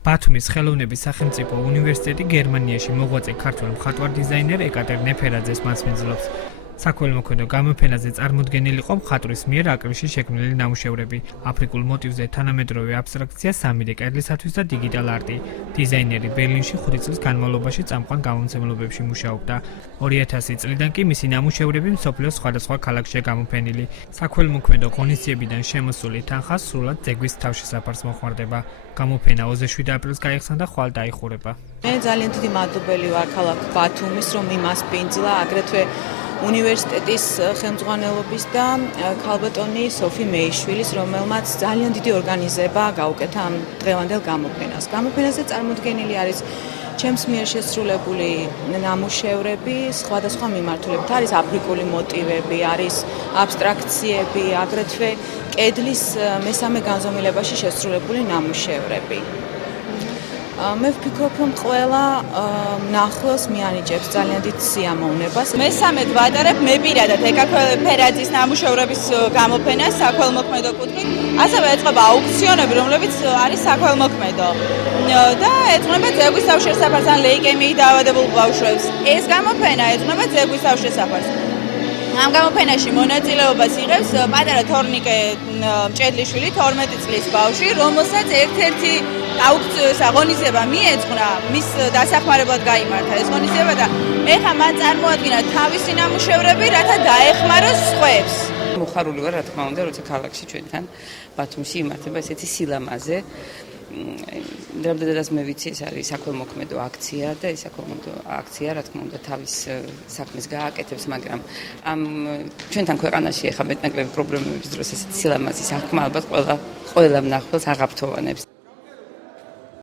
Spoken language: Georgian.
ბათუმის ხელოვნების სახელმწიფო უნივერსიტეტი გერმანიაში მოღვაწე ქართველ მხატვარ დიზაინერ ეკატერ ნეფერაძეს მასპინძლობს. საქველმოქმედო გამოფენაზე წარმოდგენილი იყო მხატვრის მიერ აკრილში შექმნილი ნამუშევრები, აფრიკულ მოტივზე თანამედროვე აბსტრაქცია 3D კედლისათვის და დიგიტალ არტი. დიზაინერი ბერლინში 5 წლის განმავლობაში წამყვან გამომცემლობებში მუშაობდა. 2000 წლიდან კი მისი ნამუშევრები მსოფლიოს სხვადასხვა ქალაქშია გამოფენილი. საქველმოქმედო ღონისძიებიდან შემოსული თანხა სრულად ძეგვის თავშესაფარს მოხმარდება. გამოფენა 27 აპრილს გაიხსნა და ხვალ დაიხურება. მე ძალიან დიდი მადლობელი ვარ ქალაქ ბათუმის, რომ იმასპინძლა აგრეთვე უნივერსიტეტის ხელმძღვანელობის და ქალბატონი სოფი მეიშვილის, რომელმაც ძალიან დიდი ორგანიზება გაუკეთა ამ დღევანდელ გამოფენას. გამოფენაზე წარმოდგენილი არის ჩემს მიერ შესრულებული ნამუშევრები სხვადასხვა მიმართულებით. არის აფრიკული მოტივები, არის აბსტრაქციები, აგრეთვე კედლის მესამე განზომილებაში შესრულებული ნამუშევრები. მე ვფიქრობ, რომ ყველა მნახველს მიანიჭებს ძალიან დიდ სიამოვნებას. მესამედ ვატარებ მე პირადად ეკატერ ნეფერაძის ნამუშევრების გამოფენას საქველმოქმედო კუთხით. ასევე ეწყობა აუქციონები, რომლებიც არის საქველმოქმედო. და ეწყობა ძეგვის თავშესაფარს ან ლეიკემიით დაავადებულ ბავშვებს. ეს გამოფენა ეწყობა ძეგვის თავშესაფარს. ამ გამოფენაში მონაწილეობას იღებს პატარა თორნიკე მჭედლიშვილი, 12 წლის ბავშვი, რომელსაც ერთ-ერთი აუქციის ღონისძიება მიეძღვნა, მის დასახმარებლად გაიმართა ეს ღონისძიება და ეხლა მან წარმოადგინა თავისი ნამუშევრები, რათა დაეხმაროს სხვებს. მოხარული ვარ, რა თქმა უნდა, როცა ქალაქში ჩვენთან ბათუმში იმართება ესეთი სილამაზე. რამდენადაც მე ვიცი, ეს არის საქველმოქმედო აქცია და ეს საქველმოქმედო აქცია, რა თქმა უნდა, თავის საქმეს გააკეთებს, მაგრამ ამ ჩვენთან ქვეყანაში ეხლა მეტნაკლებად პრობლემების დროს ესეთი სილამაზის აღქმა ალბათ ყველა მნახველს აღაფრთოვანებს.